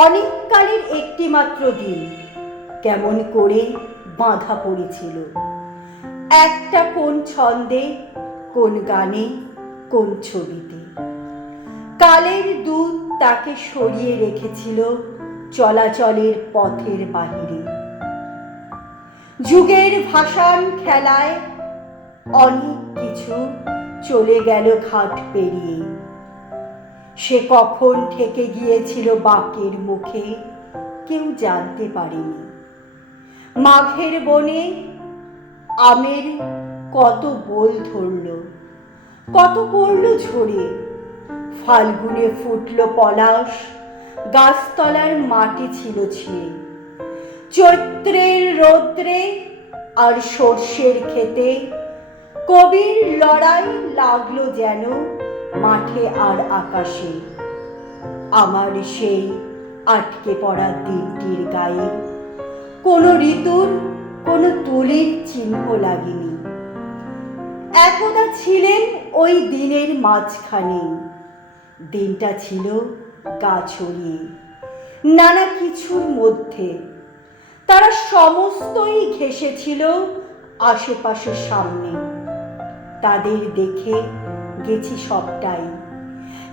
অনেককালের একটি মাত্র দিন কেমন করে বাঁধা পড়েছিল, একটা কোন ছন্দে, কোন গানে, কোন ছবিতে। কালের দূত তাকে সরিয়ে রেখেছিল চলাচলের পথের বাহিরে। যুগের ভাসান খেলায় অনেক কিছু চলে গেল ঘাট পেরিয়ে। সে কখন থেকে গিয়েছিল বাঁকের মুখে কেউ জানতে পারেনি। মাঘের বনে আমের কত বোল ধরল, কত পড়ল ঝরে। ফাল্গুনে ফুটল পলাশ, গাছতলার মাটি ছিল ছেয়ে। চৈত্রের রৌদ্রে আর সর্ষের ক্ষেতে কবির লড়াই লাগলো যেন মাঠে আর আকাশে। আমার সেই আটকে পড়া দিনটির গায়ে কোনো ঋতুর, কোনো তুলির চিহ্ন লাগেনি। একদা ছিলেন ওই দিনের মাঝখানে, দিনটা ছিল গা ছড়িয়ে নানা কিছুর মধ্যে। তারা সমস্তই ঘেঁষেছিল আশেপাশের সামনে। তাদের দেখে গেছি সবটাই,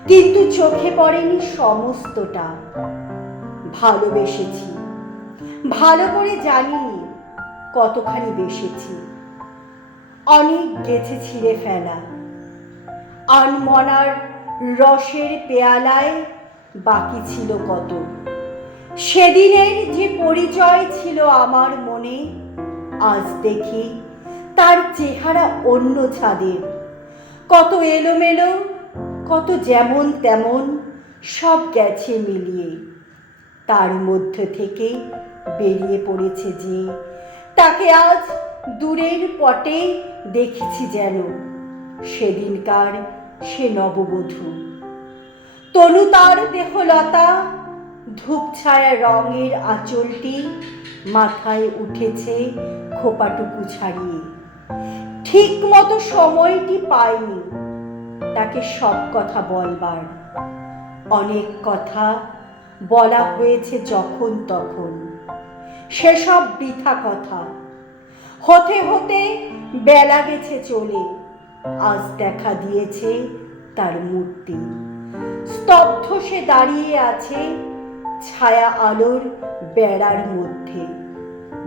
কিন্তু চোখে পড়েনি সমস্তটা। ভালোবেসেছি, ভালো করে জানিনি কতখানি বেসেছি। অনেক গেছে ছিঁড়ে ফেলা, আনমনার রসের পেয়ালায় বাকি ছিল কত। সেদিনের যে পরিচয় ছিল আমার মনে, আজ দেখি তার চেহারা অন্য ছাদের। কত এলোমেলো, কত যেমন তেমন, সব গেছে মিলিয়ে। তার মধ্যে থেকে বেরিয়ে পড়েছে যে তাকে আজ দূরের পটে দেখেছি যেন সেদিনকার সে নববধূ। তনু তার দেহলতা, ধূপছায়া রঙের আঁচলটি মাথায় উঠেছে খোপাটুকু ছাড়িয়ে। ঠিক মতো সময়টি পায়নি তাকে সব কথা বলবার। অনেক কথা বলা হয়েছে যখন তখন, সেসব বৃথা কথা। হতে হতে বেলা গেছে চলে, আজ দেখা দিয়েছে তার মূর্তি। স্তব্ধ সে দাঁড়িয়ে আছে ছায়া আলোর বেড়ার মধ্যে।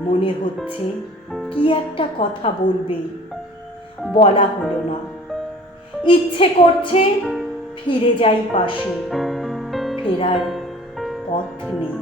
মনে হচ্ছে কি একটা কথা বলবে, বলা হলো না। ইচ্ছে করছে ফিরে যাই পাশে, ফেরার পথ নেই।